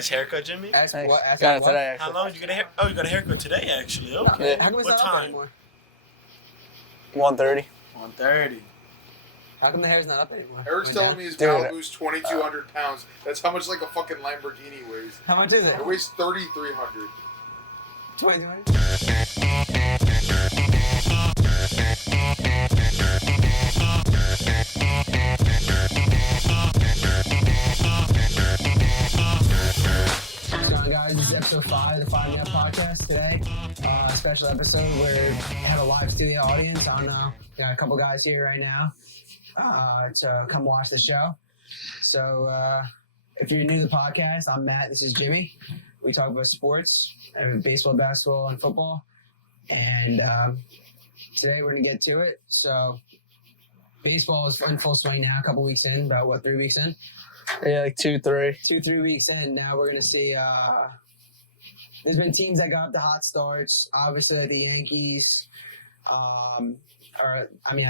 Nice haircut, Jimmy. Ask Thanks. what? Ask Got it what? today. How long did you get a hair? Oh, you got a haircut today, actually. Okay. How come it's What not up time? anymore? 1:30. 1:30. How come the hair's not up anymore? Eric's Went telling down? me his Dude. Malibu's 2,200 pounds. That's how much like a fucking Lamborghini weighs. How much is it? It weighs 3,300. 20. Guys, this is episode 5 of the 5 Minute Podcast today. Special episode where we have a live studio audience. I don't know. Got a couple guys here right now to come watch the show. So if you're new to the podcast, I'm Matt. This is Jimmy. We talk about sports, baseball, basketball, and football. And today we're going to get to it. So baseball is in full swing now, a couple weeks in, about 3 weeks in? Yeah, like 2-3. 2-3 weeks in. Now we're going to see there's been teams that got up to hot starts. Obviously, like the Yankees. I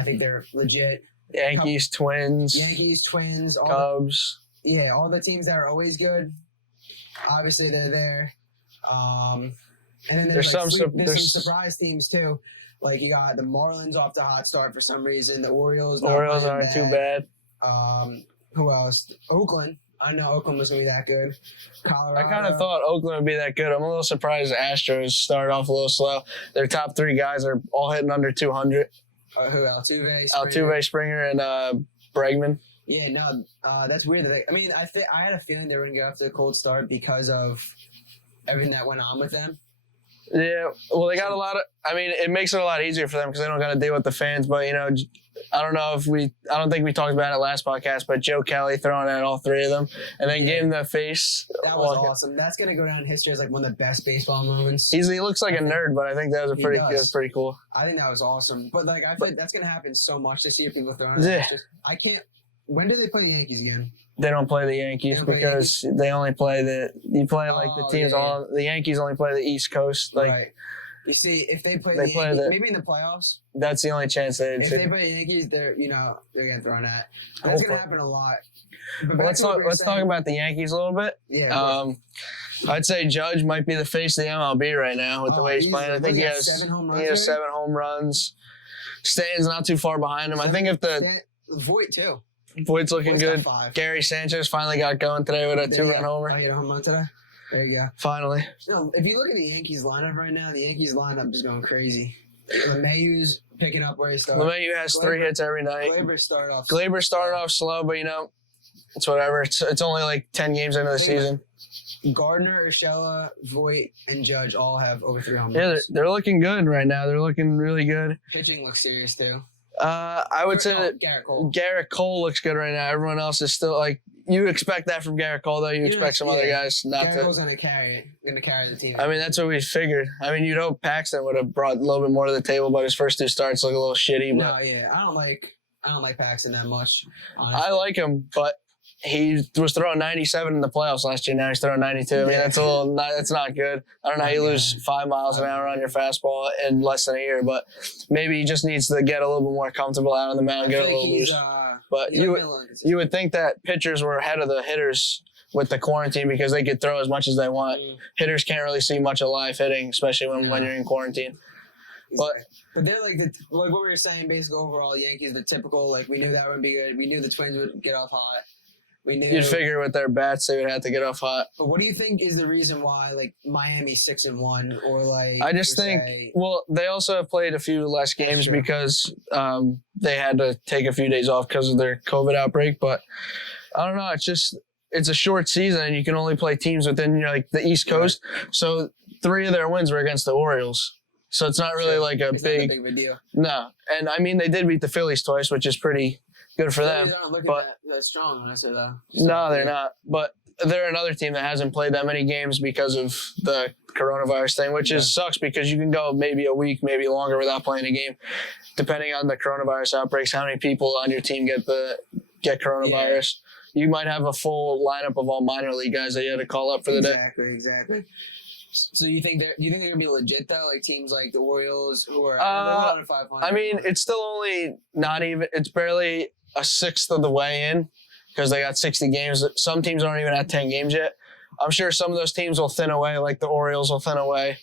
think they're legit. Yankees, Twins, Twins, Cubs. All the teams that are always good. Obviously, they're there. And then there's some surprise teams too. Like you got the Marlins off to a hot start for some reason. The Orioles aren't too bad. Who else? Oakland. I know Oakland was going to be that good. Colorado. I kind of thought Oakland would be that good. I'm a little surprised the Astros started off a little slow. Their top 3 guys are all hitting under 200. Who? Altuve, Springer, and Bregman. Yeah, no, that's weird. I had a feeling they were going to get off to a cold start because of everything that went on with them. Yeah, well, they got a lot of. It makes it a lot easier for them because they don't got to deal with the fans. But I don't think we talked about it last podcast, but Joe Kelly throwing at all 3 of them and then gave him the face. That was awesome. That's gonna go down in history as like one of the best baseball moments. He looks like a nerd, but I think that was pretty cool. I think that was awesome. But I feel like that's gonna happen so much this year. People throwing. Yeah. I can't. When do they play the Yankees again? They don't play the Yankees because they only play the teams yeah. the Yankees only play the East Coast. Right. You see, if they play the Yankees, maybe in the playoffs. That's the only chance they. If they play the Yankees, they're getting thrown at. That's gonna happen a lot. Well, let's talk about the Yankees a little bit. Yeah. I'd say Judge might be the face of the MLB right now with the way he's playing. I think he has 7 home runs. He has 7 home runs. Stanton's not too far behind him. I think if Voit too. Voigt's looking good. 5. Gary Sanchez finally got going today with a 2-run homer. Oh, he had a home run today? There you go. Finally. No, if you look at the Yankees lineup right now, the Yankees lineup is going crazy. LeMahieu's picking up where he started. LeMahieu has 3 hits every night. Gleyber started off slow, but it's whatever. It's only like 10 games into the season. Gardner, Urshela, Voit, and Judge all have over 3 home runs. Yeah, they're looking good right now. They're looking really good. Pitching looks serious too. I would say that Garrett Cole looks good right now. Everyone else is still you expect that from Garrett Cole, though. You expect some other guys not Garrett to. Cole's going to carry the team. That's what we figured. You'd hope Paxton would have brought a little bit more to the table, but his first 2 starts look a little shitty. But I don't like Paxton that much. Honestly. I like him, but he was throwing 97 in the playoffs last year. Now he's throwing 92. That's not good. I don't know how you lose 5 miles an hour on your fastball in less than a year, but maybe he just needs to get a little bit more comfortable out on the mound, get a little loose. But you would think that pitchers were ahead of the hitters with the quarantine because they could throw as much as they want. Hitters can't really see much of live hitting, especially when you're in quarantine. But they're like what we were saying, basically overall, Yankees, the typical, we knew that would be good. We knew the Twins would get off hot. You'd figure with their bats they would have to get off hot. But what do you think is the reason why Miami's 6-1 or I just think they also have played a few less games because they had to take a few days off because of their COVID outbreak. But I don't know. It's a short season and you can only play teams within the East Coast. So 3 of their wins were against the Orioles. So it's not really not that big of a deal. No, and they did beat the Phillies twice, which is pretty good for them. Aren't looking that strong when I say that. No, they're not. But they're another team that hasn't played that many games because of the coronavirus thing, which sucks because you can go maybe a week, maybe longer without playing a game, depending on the coronavirus outbreaks. How many people on your team get coronavirus? Yeah. You might have a full lineup of all minor league guys that you had to call up for the day. Exactly. So do you think they're gonna be legit though? Like teams like the Orioles who are under 500. It's still only not even. It's barely a sixth of the way in because they got 60 games. Some teams aren't even at 10 games yet. I'm sure some of those teams will thin away, like the Orioles will thin away.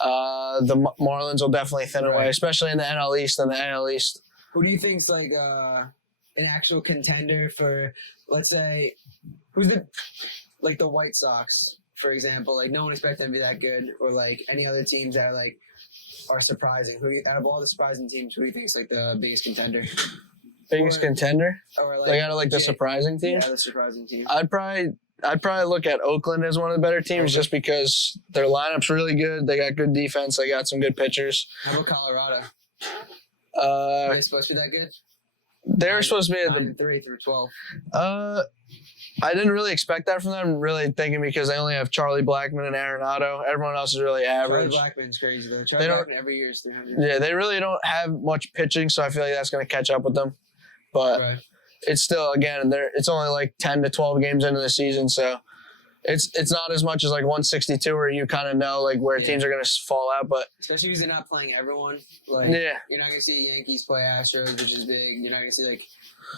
The Marlins will definitely thin away, especially in the NL East and the AL East. Who do you think's like an actual contender for, let's say, who's the White Sox, for example? Like, no one expects them to be that good, or like any other teams that are surprising. Out of all the surprising teams, who do you think is like the biggest contender? Biggest contender? Or like out of like the surprising team? Yeah, the surprising team. I'd probably look at Oakland as one of the better teams just because their lineup's really good. They got good defense. They got some good pitchers. How about Colorado? Are they supposed to be that good? They're supposed to be at 3 through 12. I didn't really expect that from them, really thinking because they only have Charlie Blackmon and Arenado. Everyone else is really average. Charlie Blackmon's crazy, though. Charlie Blackmon every year is 300. Yeah, they really don't have much pitching, so I feel like that's going to catch up with them. But it's still, again, it's only like 10 to 12 games into the season, so it's not as much as like 162 where you kind of know like where teams are going to fall out. But especially because they're not playing everyone. Like, you're not going to see Yankees play Astros, which is big. You're not going to see like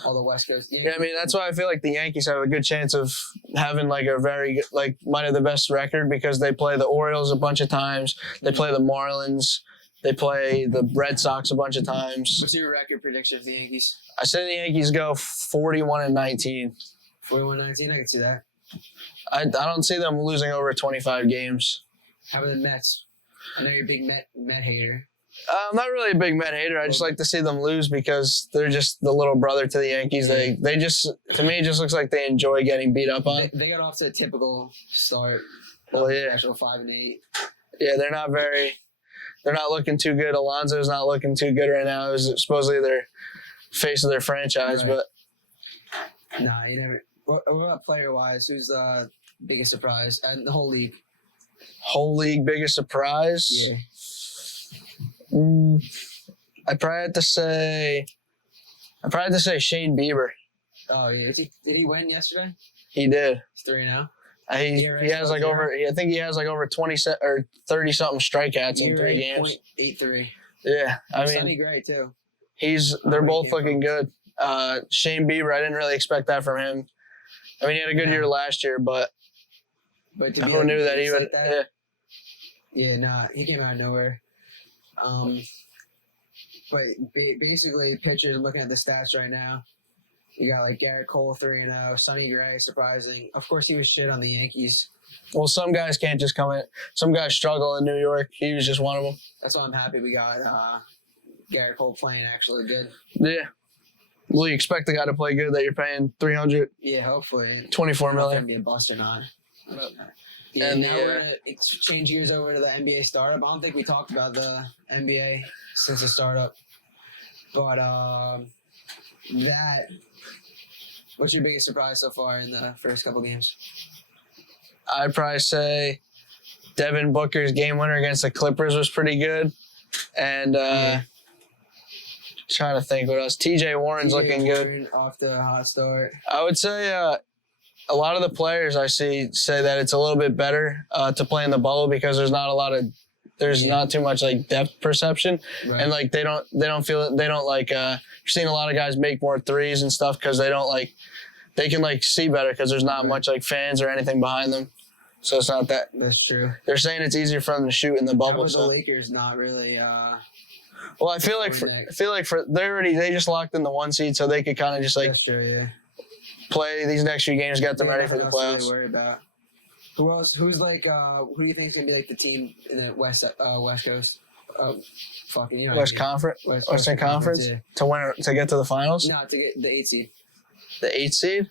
all the West Coast Yankees. Yeah, I mean, that's why I feel like the Yankees have a good chance of having like a very good, like might have the best record because they play the Orioles a bunch of times. They play the Marlins. They play the Red Sox a bunch of times. What's your record prediction for the Yankees? I said the Yankees go 41-19. 41-19, I can see that. I don't see them losing over 25 games. How about the Mets? I know you're a big Met hater. I'm not really a big Met hater. I just like to see them lose because they're just the little brother to the Yankees. They just, to me, it just looks like they enjoy getting beat up on. They got off to a typical start. Well, yeah. Actual 5-8. Yeah, they're not looking too good. Alonso's not looking too good right now. It was supposedly their face of their franchise, but nah, you never. What about player-wise? Who's the biggest surprise and the whole league? Whole league biggest surprise? Yeah. I'd probably have to say Shane Bieber. Oh yeah, did he win yesterday? He did. He's 3-0. He has like over. I think he has like over 20 or 30 something strikeouts in 3 games. 8.83. Yeah, I mean, Sonny Gray too. They're both looking good. Shane Bieber, I didn't really expect that from him. I mean, he had a good year last year, but who knew that he would? Like yeah, nah, he came out of nowhere. But basically, pitchers. I'm looking at the stats right now. You got like Garrett Cole 3-0, Sonny Gray surprising. Of course, he was shit on the Yankees. Well, some guys can't just come in. Some guys struggle in New York. He was just one of them. That's why I'm happy we got Garrett Cole playing actually good. Yeah. Well, you expect the guy to play good that you're paying $300. Yeah, hopefully. $24 million. Gonna be a bust or not. Yeah, And now we're gonna change gears over to the NBA startup. I don't think we talked about the NBA since the startup, but what's your biggest surprise so far in the first couple games? I'd probably say Devin Booker's game winner against the Clippers was pretty good, and trying to think what else. TJ Warren's looking good. Off the hot start. I would say a lot of the players I see say that it's a little bit better to play in the bubble because there's not too much like depth perception, and like they don't like you're seeing a lot of guys make more threes and stuff because they can like see better because there's not much like fans or anything behind them, so it's not that. That's true. They're saying it's easier for them to shoot in the bubble. The Lakers not really. Well, I feel like they just locked in the 1 seed, so they could kind of just like that's true, yeah. play these next few games, get them ready for the playoffs. Really worried about. Who else? Who's like? Who do you think is gonna be like the team in the West Coast? Western Conference yeah. to get to the finals. No, to get the 8 seed. The 8 seed.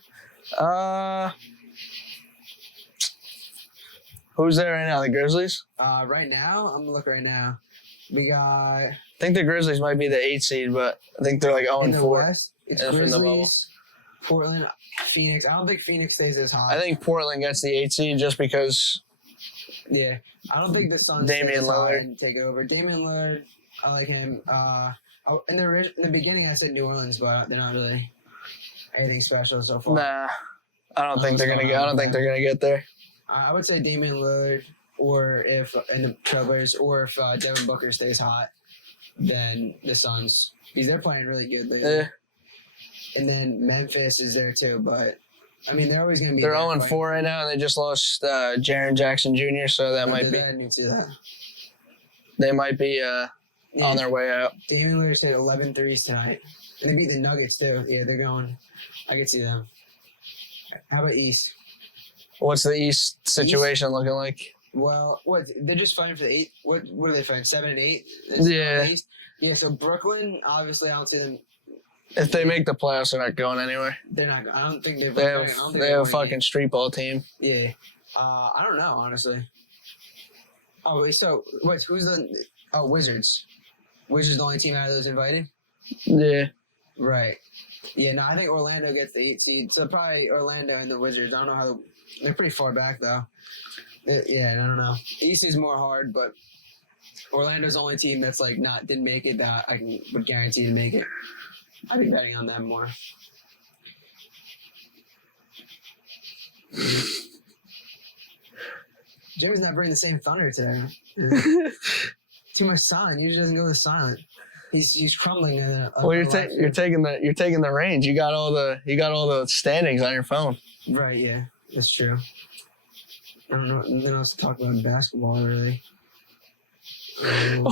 Who's there right now? The Grizzlies. Right now, I'm gonna look right now. We got. I think the Grizzlies might be the 8 seed, but I think they're like 0-4. In the West, it's Grizzlies, Portland, Phoenix. I don't think Phoenix stays as high. I think Portland gets the 8 seed just because. Yeah, I don't think the Suns Damian Lillard and take over. Damian Lillard, I like him. In the beginning, I said New Orleans, but they're not really anything special so far. Nah, I don't think they're gonna get. I don't think they're gonna get there. I would say Damian Lillard, or if the Trailblazers, or if Devin Booker stays hot, then the Suns, because they're playing really good lately. Yeah. And then Memphis is there too, but I mean, they're always going to be. They're 0-4 right now, and they just lost Jaren Jackson Jr., so that might be. I didn't see that. They might be on their way out. Damian Lillard hit 11 threes tonight. And they beat the Nuggets, too. Yeah, they're going. I can see them. How about East? What's the East situation looking like? Well, they're just fighting for the 8. What are they fighting? 7 and 8? Yeah. East? Yeah, so Brooklyn, obviously, I don't see them. If they make the playoffs, they're not going anywhere. They're not. I don't think they're. They have a fucking street ball team. Yeah. I don't know, honestly. Oh, wait, so who's the? Oh, Wizards. Wizards the only team out of those invited. Yeah. Right. Yeah. No, I think Orlando gets the 8 seed. So probably Orlando and the Wizards. I don't know how they're pretty far back though. Yeah, I don't know. East is more hard, but Orlando's the only team that's like didn't make it that I would guarantee to make it. I'd be betting on them more. Jimmy's not bringing the same thunder today. Too much silent. Usually doesn't go with silent. He's crumbling. Well, you're taking the range. You got all the standings on your phone. Right. Yeah, that's true. I don't know nothing else to talk about in basketball really.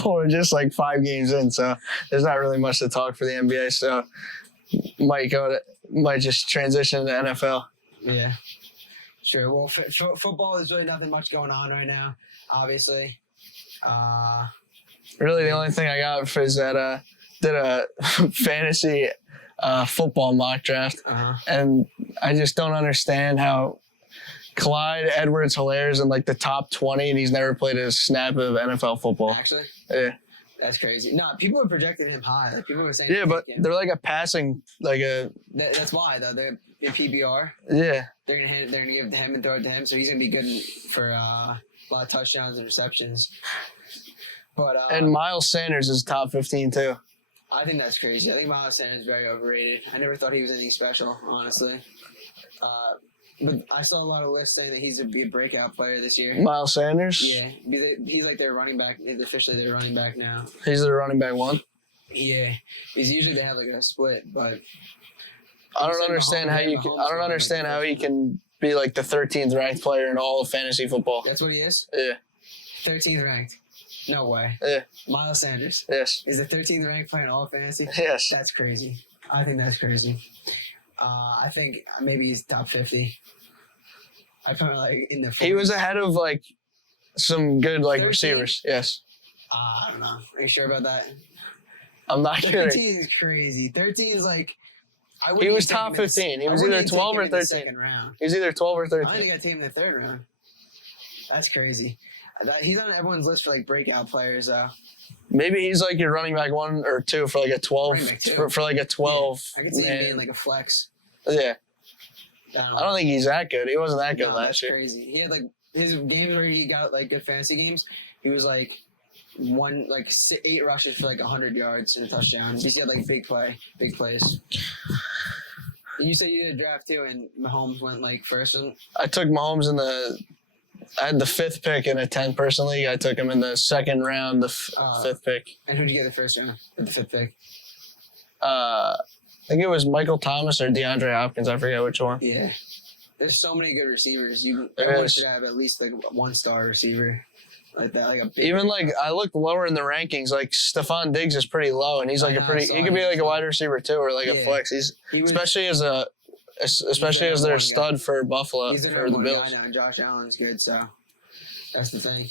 We're just like 5 games in, so there's not really much to talk for the NBA. So might just transition to NFL. Yeah, sure. Well, football is really nothing much going on right now. Obviously, really the only thing I got is that did a fantasy football mock draft, and I just don't understand how Clyde Edwards-Hilaire's in like the top 20, and he's never played a snap of NFL football. Actually, yeah, that's crazy. No, people are projecting him high. Like, people are saying, yeah, but they're like a passing, like a. That's why though. They're in PBR. Yeah, they're gonna give it to him and throw it to him, so he's gonna be good for a lot of touchdowns and receptions. But and Miles Sanders is top 15 too. I think that's crazy. I think Miles Sanders is very overrated. I never thought he was anything special, honestly. But I saw a lot of lists saying that he's going to be a breakout player this year. Miles Sanders? Yeah. He's like their running back. Officially their running back now. He's the running back 1? Yeah. Because usually they have like a split, but... I don't understand how he can be like the 13th ranked player in all of fantasy football. That's what he is? Yeah. 13th ranked. No way. Yeah. Miles Sanders. Yes. Is the 13th ranked player in all of fantasy? Yes. That's crazy. I think that's crazy. I think maybe he's top 50. I put him like in the 40s. He was ahead of like some good like 13? receivers. Yes. I don't know. Are you sure about that? I'm not kidding. 13 is crazy. 13 is like. He was top 15. He was either 12 or 13. Second round. He was either 12 or 13. I think I take him in the 3rd round. That's crazy. He's on everyone's list for like breakout players. Maybe he's like your running back 1 or 2 for like a 12 for like a 12. Yeah. I could see him being like a flex. Yeah. I don't think he's that good. He wasn't that good last year. Crazy. He had like his games where he got like good fantasy games. He was like 8 rushes for like 100 yards and a touchdown. He had like big plays. You said you did a draft too, and Mahomes went like first. I took Mahomes I had the 5th pick in a 10-person league. I took him in the 2nd round, the 5th pick. And who'd you get the 1st round with the 5th pick? I think it was Michael Thomas or DeAndre Hopkins. I forget which one. Yeah. There's so many good receivers. Everyone should have at least like a 1-star receiver. Like that. Even like I looked lower in the rankings, like Stephon Diggs is pretty low, and he's like he could be like a wide receiver too, or like a flex. Especially as their stud for Buffalo, he's for the Bills. Guy now, and Josh Allen's good, so that's the thing.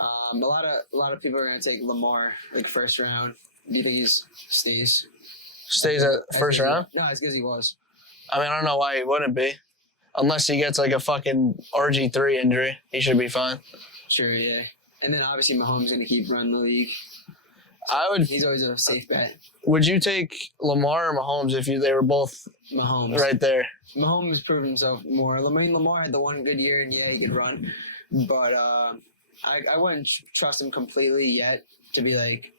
A lot of people are gonna take Lamar like 1st round. Do you think he stays? Stays at 1st round? No, as good as he was. I mean, I don't know why he wouldn't be, unless he gets like a fucking RG3 injury. He should be fine. Sure, yeah. And then obviously Mahomes gonna keep running the league. He's always a safe bet. Would you take Lamar or Mahomes if they were both Mahomes right there? Mahomes proved himself more. I mean, Lamar had the one good year, and he could run, but I wouldn't trust him completely yet to be like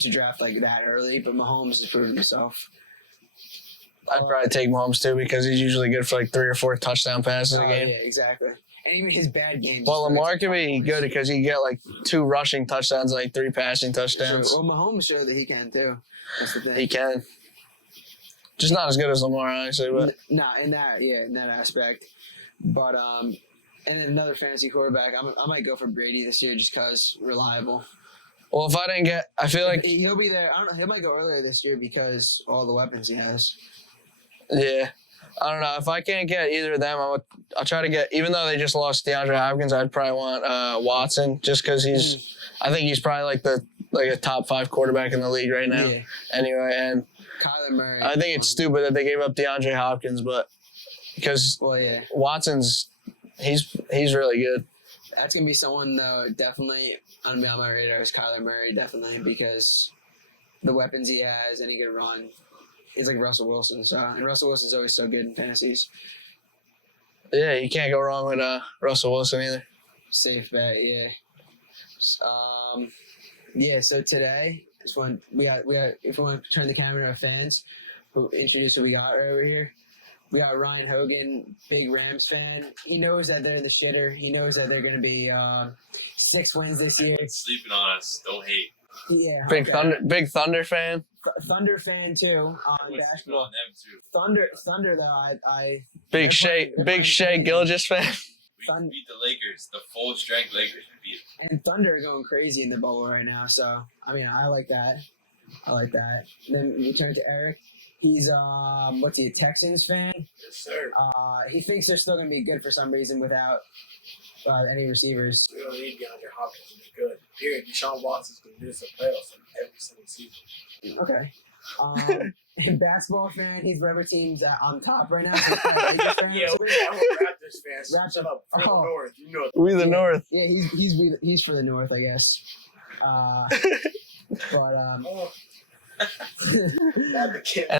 to draft like that early. But Mahomes has proven himself. I'd probably take Mahomes too because he's usually good for like 3 or 4 touchdown passes a game. Yeah, exactly. And even his bad games. Well, Lamar can be good because he get like 2 rushing touchdowns, like 3 passing touchdowns. Well, Mahomes showed that he can too. That's the thing. He can. Just not as good as Lamar, honestly. But in that aspect. But and then another fantasy quarterback, I might go for Brady this year just because reliable. well, if I didn't get, I feel like He'll be there. I don't know. He might go earlier this year because all the weapons he has. yeah. I don't know. If I can't get either of them, I'll try to get. Even though they just lost DeAndre Hopkins, I'd probably want Watson just because I think he's probably like a top 5 quarterback in the league right now. Yeah. Anyway, and Kyler Murray. I think it's stupid that they gave up DeAndre Hopkins, but because Watson's he's really good. That's gonna be someone though. Definitely on my radar is Kyler Murray. Definitely because the weapons he has and he can run. He's like Russell Wilson. So and Russell Wilson's always so good in fantasies. Yeah, you can't go wrong with Russell Wilson either. Safe bet, yeah. Yeah. So today is when we got. If we want to turn the camera to our fans, who introduce who we got right over here. We got Ryan Hogan, big Rams fan. He knows that they're the shitter. He knows that they're going to be 6 wins this year. Sleeping on us. Don't hate. Yeah. Big Thunder fan. Thunder fan too on basketball. On them too. Thunder though. I Big Shea Gilgeous fan. We can beat the Lakers. The full strength Lakers can beat them. and Thunder are going crazy in the bubble right now. So I mean, I like that. Then we turn to Eric. He's what's he, a Texans fan? Yes, sir. He thinks they're still gonna be good for some reason without any receivers. We don't need DeAndre Hopkins to be good. Period. Deshaun Watson's going to do this in playoffs every single season. Okay. And basketball fan, he's whatever team's on top right now. Yeah, I'm a Raptors fan. Shut up. For the Oh. North. You know. We the North. Yeah, he's for the North, I guess. And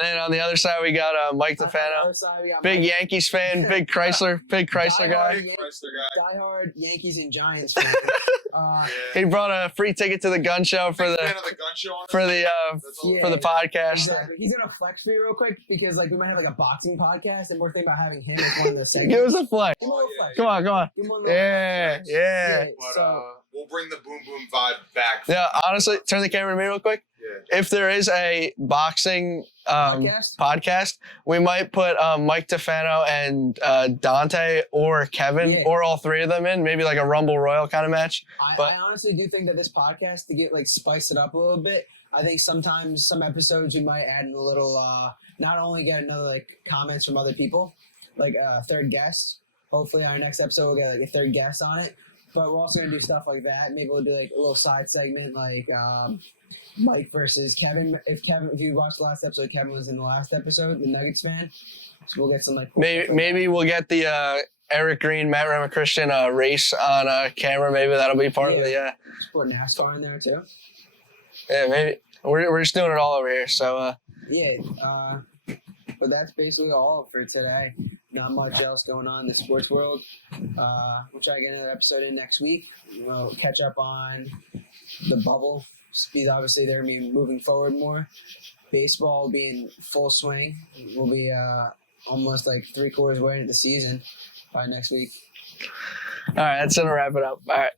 then on the other side we got Mike On the Tefano, other side, we got big Mike, Yankees fan, big Chrysler guy. diehard Yankees and Giants fan. He brought a free ticket to the gun show for Fan the of the gun show on for the That's all. Yeah. for the podcast. Exactly. He's gonna flex for you real quick because like we might have like a boxing podcast and we're thinking about having him as one of the segments. Give us a flex. Give him a little flex. Come on. Give him a little Yeah, flex. yeah. But So we'll bring the boom boom vibe back. Yeah, honestly, turn the camera to me real quick. Yeah. If there is a boxing podcast, we might put Mike Tefano and Dante or Kevin or all 3 of them in, maybe like a Rumble Royal kind of match. I honestly do think that this podcast, to get like spice it up a little bit, I think sometimes some episodes we might add in a little not only get another like comments from other people, like a third guest. Hopefully our next episode we'll get like a third guest on it. But we're also gonna do stuff like that. Maybe we'll do like a little side segment like Mike versus Kevin. If you watched the last episode, Kevin was in the last episode, the Nuggets fan. So we'll get some like Maybe we'll get the Eric Green, Matt Ramakrishnan race on camera. Maybe that'll be part of the put NASCAR in there too. yeah, maybe we're just doing it all over here. So But that's basically all for today. Not much else going on in the sports world. We'll try to get another episode in next week. We'll catch up on the bubble. Because obviously they're going to be moving forward more. Baseball will be in full swing. We'll be almost like 3/4 way into the season by next week. all right, that's gonna wrap it up. All right.